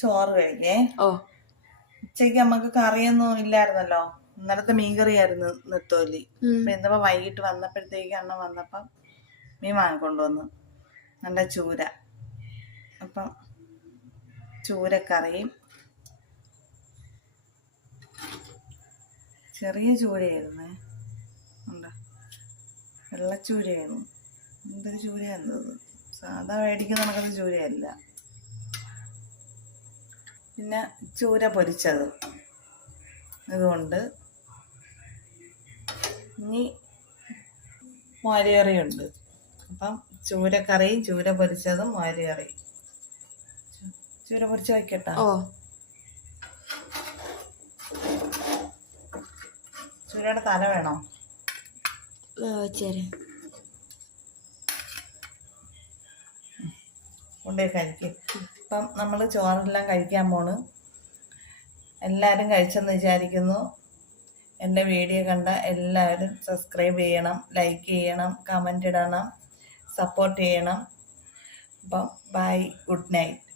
ചോറ് കഴിക്കേ. ഓ ഉച്ചയ്ക്ക് നമുക്ക് കറിയൊന്നും ഇല്ലായിരുന്നല്ലോ. ഇന്നലത്തെ മീൻകറിയായിരുന്നു നെത്തോലി. അപ്പൊ ഇന്നിപ്പോ വൈകിട്ട് വന്നപ്പോഴത്തേക്ക് അണ്ണൻ വന്നപ്പം മീൻ വാങ്ങിക്കൊണ്ടുവന്നു. നല്ല ചൂര. അപ്പം ചൂരക്കറിയും, ചെറിയ ചൂരയായിരുന്നേ, ഉണ്ടോ, വെള്ളച്ചൂരയാണ്. എന്തൊരു ചൂരയായിരുന്നത്, സാധാ മേടിക്കുന്ന നമുക്കത് ചൂരയല്ല. പിന്നെ ചൂര പൊരിച്ചത് ഇതുകൊണ്ട്. ഇനി മോരുകറിയുണ്ട്. അപ്പം ചൂരക്കറിയും ചൂര പൊരിച്ചതും മോരുകറിയും. ചൂര പൊരിച്ച് വയ്ക്കട്ടോ. ചൂരയുടെ തല വേണോ? കൊണ്ടുപോയി കഴിക്കും. ഇപ്പം നമ്മൾ ചോറെല്ലാം കഴിക്കാൻ പോണ്. എല്ലാവരും കഴിച്ചെന്ന് വിചാരിക്കുന്നു. എൻ്റെ വീഡിയോ കണ്ട എല്ലാവരും സബ്സ്ക്രൈബ് ചെയ്യണം, ലൈക്ക് ചെയ്യണം, കമൻ്റ് ഇടണം, സപ്പോർട്ട് ചെയ്യണം. അപ്പം ബൈ, ഗുഡ് നൈറ്റ്.